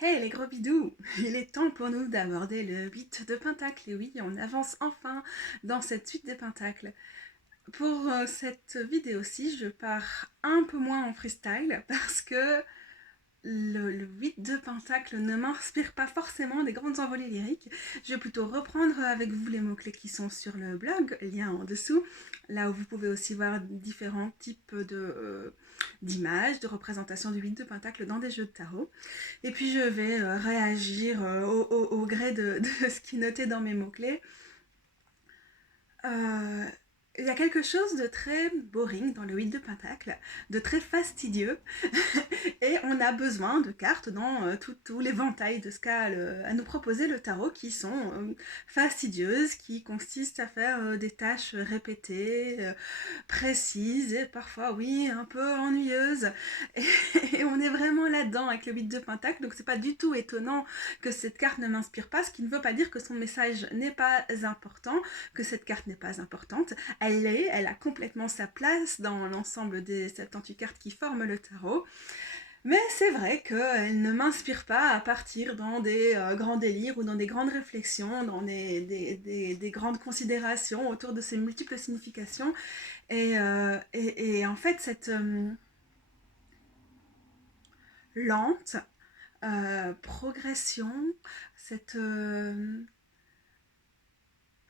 Hey les gros bidous, il est temps pour nous d'aborder le 8 de Pentacle. Et oui, on avance enfin dans cette suite de Pentacles. Pour cette vidéo-ci, je pars un peu moins en freestyle parce que le 8 de Pentacle ne m'inspire pas forcément des grandes envolées lyriques. Je vais plutôt reprendre avec vous les mots-clés qui sont sur le blog, lien en dessous, là où vous pouvez aussi voir différents types d'images, de représentations du 8 de Pentacle dans des jeux de tarot. Et puis je vais réagir au gré de ce qui est noté dans mes mots-clés. Euh, il y a quelque chose de très boring dans le 8 de Pentacle, de très fastidieux, et on a besoin de cartes dans tout l'éventail de ce qu'a à nous proposer le tarot, qui sont fastidieuses, qui consistent à faire des tâches répétées, précises et parfois, oui, un peu ennuyeuses. Et on est vraiment là-dedans avec le 8 de Pentacle, donc c'est pas du tout étonnant que cette carte ne m'inspire pas, ce qui ne veut pas dire que son message n'est pas important, que cette carte n'est pas importante. Elle a complètement sa place dans l'ensemble des 78 cartes qui forment le tarot. Mais c'est vrai qu'elle ne m'inspire pas à partir dans des grands délires ou dans des grandes réflexions, dans des grandes considérations autour de ces multiples significations. Et en fait, cette lente progression, cette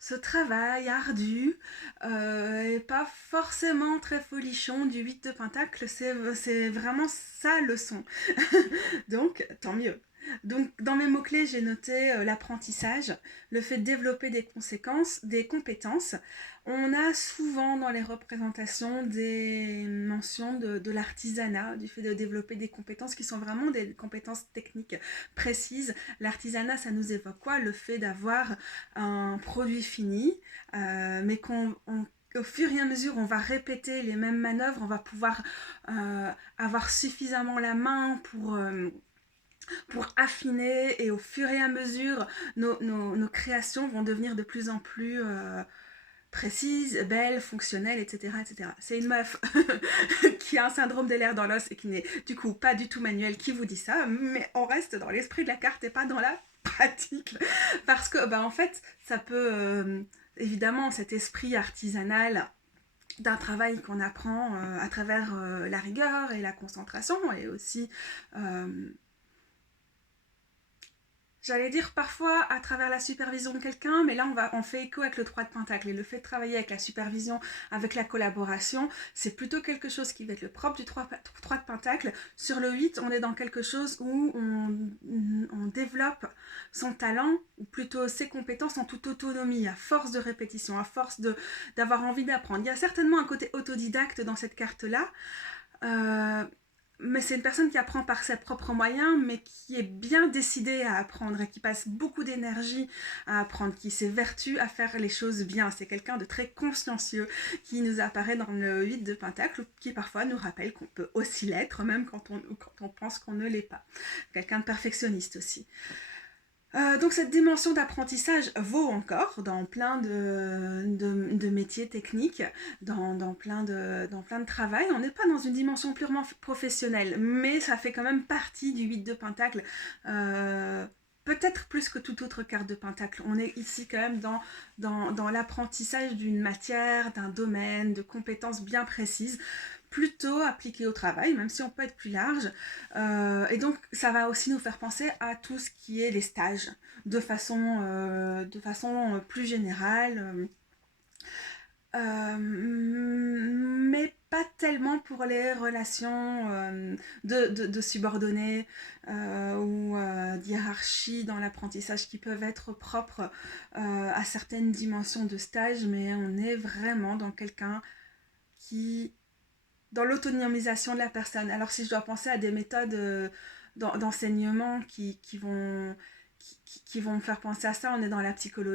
ce travail ardu et pas forcément très folichon du 8 de Pentacle, c'est vraiment sa leçon. Donc, tant mieux. Donc, dans mes mots-clés, j'ai noté l'apprentissage, le fait de développer des compétences. On a souvent dans les représentations des mentions de l'artisanat, du fait de développer des compétences qui sont vraiment des compétences techniques précises. L'artisanat, ça nous évoque quoi? Le fait d'avoir un produit fini, mais au fur et à mesure, on va répéter les mêmes manœuvres, on va pouvoir avoir suffisamment la main pour affiner, et au fur et à mesure, nos créations vont devenir de plus en plus précises, belles, fonctionnelles, etc., etc. C'est une meuf qui a un syndrome des lèvres dans l'os et qui n'est du coup pas du tout manuel qui vous dit ça, mais on reste dans l'esprit de la carte et pas dans la pratique. Parce que, en fait, ça peut... évidemment, cet esprit artisanal d'un travail qu'on apprend à travers la rigueur et la concentration, et aussi j'allais dire parfois à travers la supervision de quelqu'un, mais là on fait écho avec le 3 de Pentacle. Et le fait de travailler avec la supervision, avec la collaboration, c'est plutôt quelque chose qui va être le propre du 3 de Pentacle. Sur le 8, on est dans quelque chose où on développe son talent, ou plutôt ses compétences en toute autonomie, à force de répétition, à force d'avoir envie d'apprendre. Il y a certainement un côté autodidacte dans cette carte-là. Euh, mais c'est une personne qui apprend par ses propres moyens, mais qui est bien décidée à apprendre et qui passe beaucoup d'énergie à apprendre, qui s'évertue à faire les choses bien. C'est quelqu'un de très consciencieux qui nous apparaît dans le 8 de Pentacle, qui parfois nous rappelle qu'on peut aussi l'être, même quand on pense qu'on ne l'est pas. Quelqu'un de perfectionniste aussi. Donc cette dimension d'apprentissage vaut encore dans plein de métiers techniques, dans plein de travail. On n'est pas dans une dimension purement professionnelle, mais ça fait quand même partie du 8 de Pentacle. Peut-être plus que toute autre carte de Pentacle. On est ici quand même dans l'apprentissage d'une matière, d'un domaine, de compétences bien précises, plutôt appliquées au travail, même si on peut être plus large. Et donc, ça va aussi nous faire penser à tout ce qui est les stages, de façon plus générale. Mais pas tellement pour les relations de subordonnés ou d'hierarchie dans l'apprentissage qui peuvent être propres à certaines dimensions de stage, mais on est vraiment dans quelqu'un qui dans l'autonomisation de la personne. Alors si je dois penser à des méthodes d'enseignement qui vont me faire penser à ça. On est dans la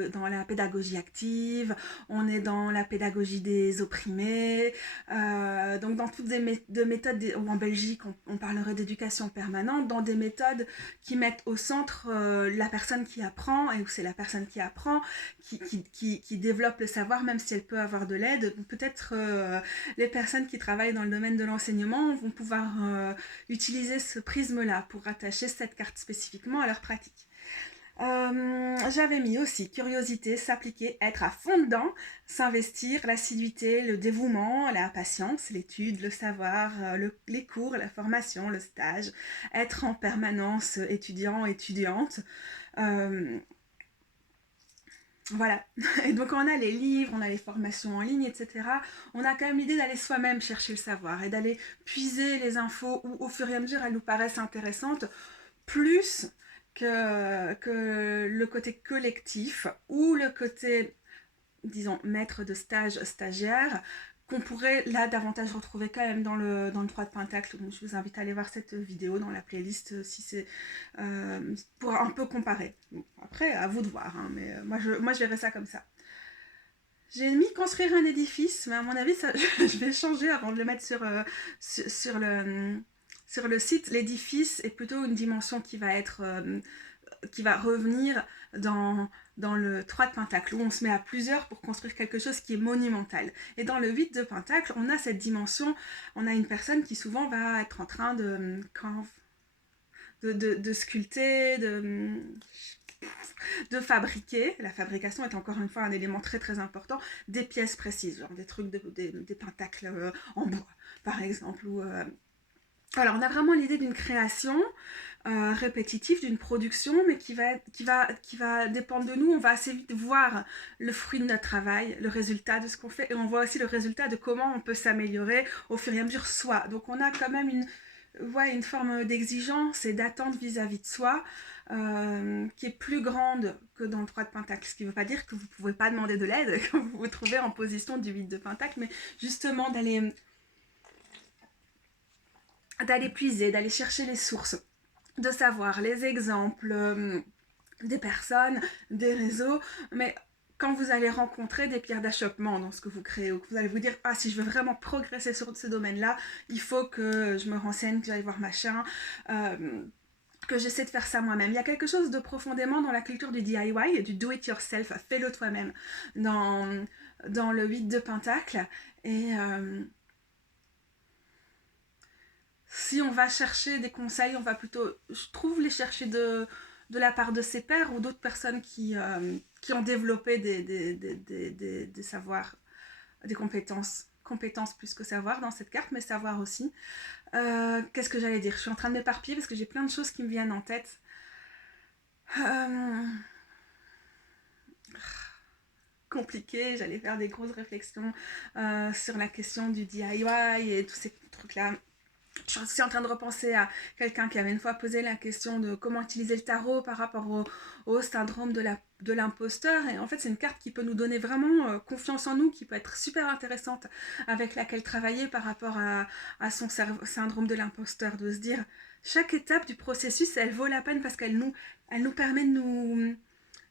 dans la pédagogie active, on est dans la pédagogie des opprimés, donc dans toutes des méthodes, ou en Belgique on parlerait d'éducation permanente, dans des méthodes qui mettent au centre la personne qui apprend, et où c'est la personne qui apprend, qui développe le savoir, même si elle peut avoir de l'aide. Peut-être les personnes qui travaillent dans le domaine de l'enseignement vont pouvoir utiliser ce prisme-là pour rattacher cette carte spécifiquement à leur pratique. J'avais mis aussi curiosité, s'appliquer, être à fond dedans, s'investir, l'assiduité, le dévouement, la patience, l'étude, le savoir, les cours, la formation, le stage, être en permanence étudiant, étudiante. Voilà. Et donc on a les livres, on a les formations en ligne, etc. On a quand même l'idée d'aller soi-même chercher le savoir et d'aller puiser les infos où au fur et à mesure elles nous paraissent intéressantes, plus que le côté collectif ou le côté, disons, maître de stage, stagiaire, qu'on pourrait là davantage retrouver quand même dans le 3 de Pentacle. Donc je vous invite à aller voir cette vidéo dans la playlist si c'est pour un peu comparer. Bon, après, à vous de voir, hein, mais moi je verrais ça comme ça. J'ai mis construire un édifice, mais à mon avis, ça, je vais changer avant de le mettre sur le site. L'édifice est plutôt une dimension qui va revenir dans le 3 de Pentacle, où on se met à plusieurs pour construire quelque chose qui est monumental. Et dans le 8 de Pentacle, on a cette dimension, on a une personne qui souvent va être en train de sculpter, de fabriquer. La fabrication est encore une fois un élément très très important, des pièces précises, genre des trucs, des pentacles en bois par exemple, ou alors on a vraiment l'idée d'une création répétitive, d'une production, mais qui va dépendre de nous. On va assez vite voir le fruit de notre travail, le résultat de ce qu'on fait, et on voit aussi le résultat de comment on peut s'améliorer au fur et à mesure soi. Donc on a quand même une forme d'exigence et d'attente vis-à-vis de soi qui est plus grande que dans le 3 de Pentacle, ce qui ne veut pas dire que vous ne pouvez pas demander de l'aide quand vous vous trouvez en position du 8 de Pentacle, mais justement d'aller puiser, d'aller chercher les sources, de savoir les exemples des personnes, des réseaux, mais quand vous allez rencontrer des pierres d'achoppement dans ce que vous créez, ou que vous allez vous dire, ah, si je veux vraiment progresser sur ce domaine-là, il faut que je me renseigne, que j'aille voir machin, que j'essaie de faire ça moi-même. Il y a quelque chose de profondément dans la culture du DIY, du do-it-yourself, fais-le toi-même, dans le 8 de Pentacle, et si on va chercher des conseils, on va plutôt, je trouve, les chercher de la part de ses pairs ou d'autres personnes qui ont développé des savoirs, des compétences plus que savoir dans cette carte, mais savoir aussi. Qu'est-ce que j'allais dire? Je suis en train de m'éparpiller parce que j'ai plein de choses qui me viennent en tête. Compliqué, j'allais faire des grosses réflexions sur la question du DIY et tous ces trucs-là. Je suis en train de repenser à quelqu'un qui avait une fois posé la question de comment utiliser le tarot par rapport au syndrome de l'imposteur. Et en fait, c'est une carte qui peut nous donner vraiment confiance en nous, qui peut être super intéressante, avec laquelle travailler par rapport à son syndrome de l'imposteur, de se dire chaque étape du processus, elle vaut la peine parce qu'elle nous permet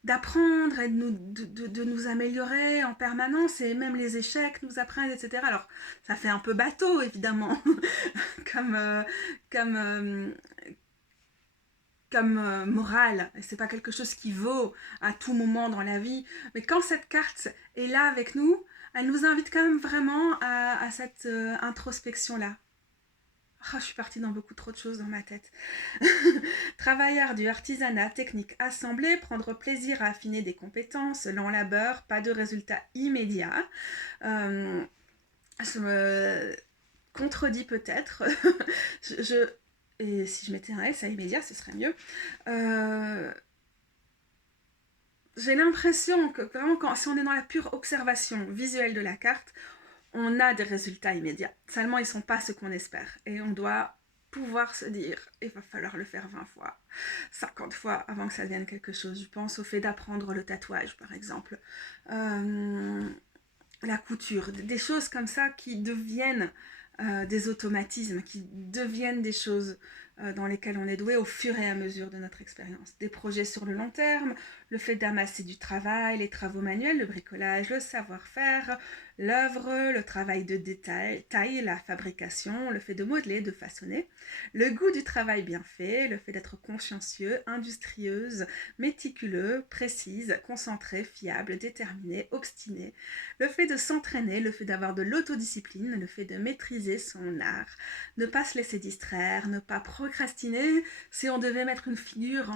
d'apprendre et de nous améliorer en permanence, et même les échecs nous apprennent, etc. Alors, ça fait un peu bateau, évidemment, comme morale, et c'est pas quelque chose qui vaut à tout moment dans la vie, mais quand cette carte est là avec nous, elle nous invite quand même vraiment à cette introspection-là. Oh, je suis partie dans beaucoup trop de choses dans ma tête. Travail ardu, artisanat, technique, assembler, prendre plaisir à affiner des compétences, lent labeur, pas de résultat immédiat. Je me contredis peut-être. Et si je mettais un S à immédiat, ce serait mieux. J'ai l'impression que vraiment, si on est dans la pure observation visuelle de la carte, on a des résultats immédiats. Seulement, ils ne sont pas ce qu'on espère. Et on doit pouvoir se dire, il va falloir le faire 20 fois, 50 fois avant que ça devienne quelque chose. Je pense au fait d'apprendre le tatouage, par exemple. La couture, des choses comme ça qui deviennent des automatismes, qui deviennent des choses dans lesquels on est doué au fur et à mesure de notre expérience. Des projets sur le long terme, le fait d'amasser du travail, les travaux manuels, le bricolage, le savoir-faire, l'œuvre, le travail de détail, la fabrication, le fait de modeler, de façonner, le goût du travail bien fait, le fait d'être consciencieux, industrieuse, méticuleux, précise, concentré, fiable, déterminé, obstiné, le fait de s'entraîner, le fait d'avoir de l'autodiscipline, le fait de maîtriser son art, ne pas se laisser distraire, ne pas procrastiner. Si on devait mettre une figure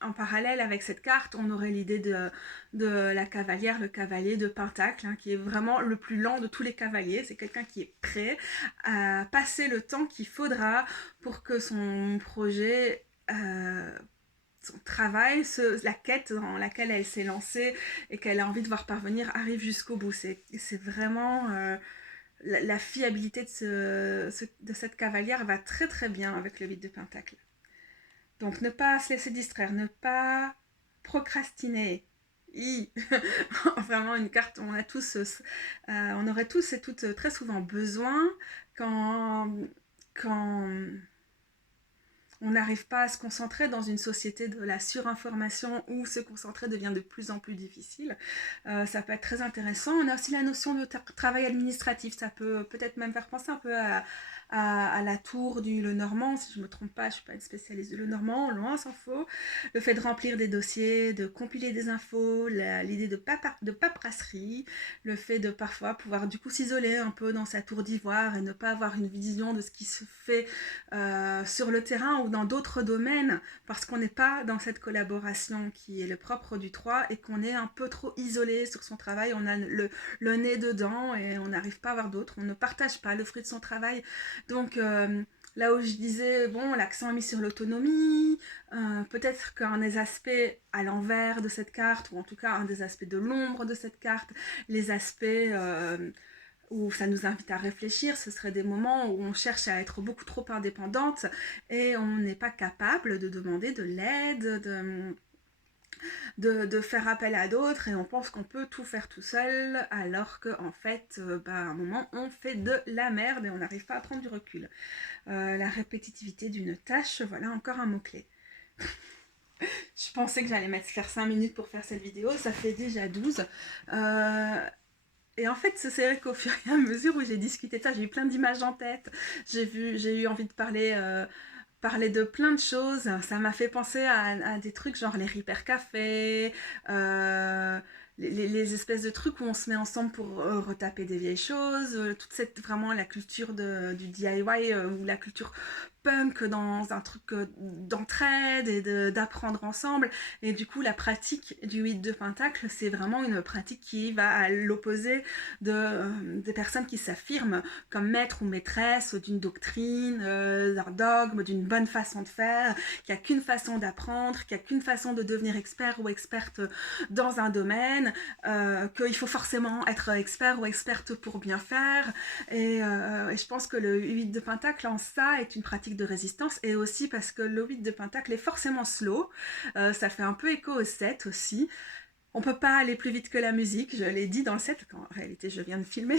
en parallèle avec cette carte, on aurait l'idée de la cavalière, le cavalier de Pentacle, hein, qui est vraiment le plus lent de tous les cavaliers. C'est quelqu'un qui est prêt à passer le temps qu'il faudra pour que son projet, son travail, la quête dans laquelle elle s'est lancée et qu'elle a envie de voir parvenir arrive jusqu'au bout. C'est vraiment... la fiabilité de cette cavalière va très très bien avec le 8 de Pentacle. Donc ne pas se laisser distraire, ne pas procrastiner. Vraiment une carte, on aurait tous et toutes très souvent besoin quand on n'arrive pas à se concentrer dans une société de la surinformation où se concentrer devient de plus en plus difficile. Ça peut être très intéressant. On a aussi la notion de travail administratif. Ça peut peut-être même faire penser un peu à la tour du Lenormand, si je ne me trompe pas, je ne suis pas une spécialiste du Lenormand, loin s'en faut. Le fait de remplir des dossiers, de compiler des infos, l'idée de paperasserie, le fait de parfois pouvoir du coup s'isoler un peu dans sa tour d'ivoire et ne pas avoir une vision de ce qui se fait sur le terrain ou dans d'autres domaines, parce qu'on n'est pas dans cette collaboration qui est le propre du 3 et qu'on est un peu trop isolé sur son travail, on a le nez dedans et on n'arrive pas à voir d'autres, on ne partage pas le fruit de son travail. Donc là où je disais, bon, l'accent est mis sur l'autonomie, peut-être qu'un des aspects à l'envers de cette carte, ou en tout cas un des aspects de l'ombre de cette carte, les aspects où ça nous invite à réfléchir, ce seraient des moments où on cherche à être beaucoup trop indépendante et on n'est pas capable de demander de l'aide, de faire appel à d'autres et on pense qu'on peut tout faire tout seul alors qu'en fait, à un moment, on fait de la merde et on n'arrive pas à prendre du recul. La répétitivité d'une tâche, voilà encore un mot-clé. Je pensais que j'allais faire 5 minutes pour faire cette vidéo, ça fait déjà 12. Et en fait, c'est vrai qu'au fur et à mesure où j'ai discuté de ça, j'ai eu plein d'images en tête. J'ai eu envie de parler de plein de choses. Ça m'a fait penser à des trucs genre les Repair Café, les espèces de trucs où on se met ensemble pour retaper des vieilles choses, toute cette vraiment la culture du DIY ou la culture punk dans un truc d'entraide et d'apprendre ensemble. Et du coup, la pratique du 8 de Pentacle, c'est vraiment une pratique qui va à l'opposé des personnes qui s'affirment comme maître ou maîtresse d'une doctrine, d'un dogme, d'une bonne façon de faire, qu'il n'y a qu'une façon d'apprendre, qu'il n'y a qu'une façon de devenir expert ou experte dans un domaine, qu'il faut forcément être expert ou experte pour bien faire. Et je pense que le 8 de Pentacle en ça est une pratique de résistance, et aussi parce que le 8 de Pentacle est forcément slow, ça fait un peu écho au 7 aussi. On peut pas aller plus vite que la musique, je l'ai dit dans le 7, quand en réalité je viens de filmer.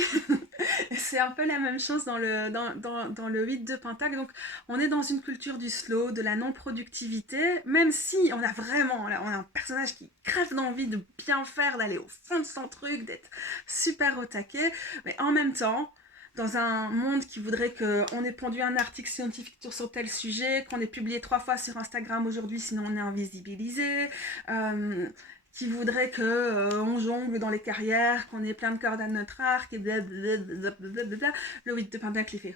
C'est un peu la même chose dans le 8 de Pentacle. Donc on est dans une culture du slow, de la non-productivité, même si on a un personnage qui crève d'envie de bien faire, d'aller au fond de son truc, d'être super au taquet, mais en même temps, dans un monde qui voudrait qu'on ait pondu un article scientifique sur tel sujet, qu'on ait publié 3 fois sur Instagram aujourd'hui, sinon on est invisibilisé, qui voudrait on jongle dans les carrières, qu'on ait plein de cordes à notre arc, et blablabla. Le 8 de Pentacle, il fait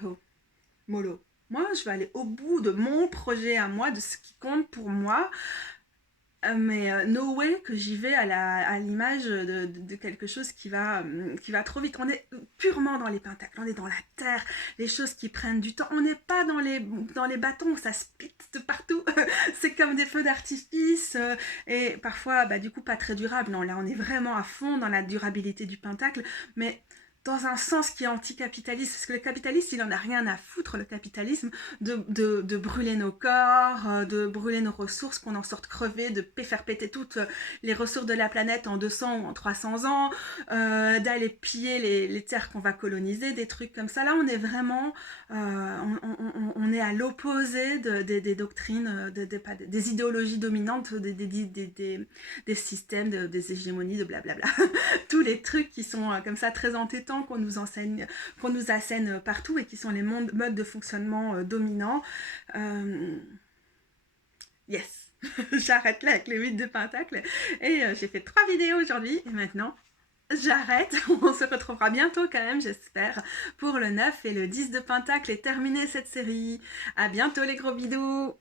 mollo. Moi, je vais aller au bout de mon projet à moi, de ce qui compte pour moi. Mais no way que j'y vais à l'image de quelque chose qui va trop vite. On est purement dans les pentacles, on est dans la terre, les choses qui prennent du temps. On n'est pas dans les bâtons où ça se pite de partout. C'est comme des feux d'artifice et parfois, du coup, pas très durable. Non, là, on est vraiment à fond dans la durabilité du pentacle. Mais dans un sens qui est anticapitaliste, parce que le capitaliste, il en a rien à foutre, le capitalisme, de brûler nos corps, de brûler nos ressources, qu'on en sorte crever, de faire péter toutes les ressources de la planète en 200 ou en 300 ans, d'aller piller les terres qu'on va coloniser, des trucs comme ça. Là, on est vraiment, on est à l'opposé des doctrines, des idéologies dominantes, des systèmes, des hégémonies, de blablabla. Tous les trucs qui sont comme ça très entêtants qu'on nous enseigne, qu'on nous assène partout et qui sont les modes de fonctionnement dominants. Yes. J'arrête là avec les 8 de Pentacle et j'ai fait 3 vidéos aujourd'hui et maintenant j'arrête. On se retrouvera bientôt quand même, j'espère, pour le 9 et le 10 de Pentacle et terminer cette série. À bientôt les gros bidous.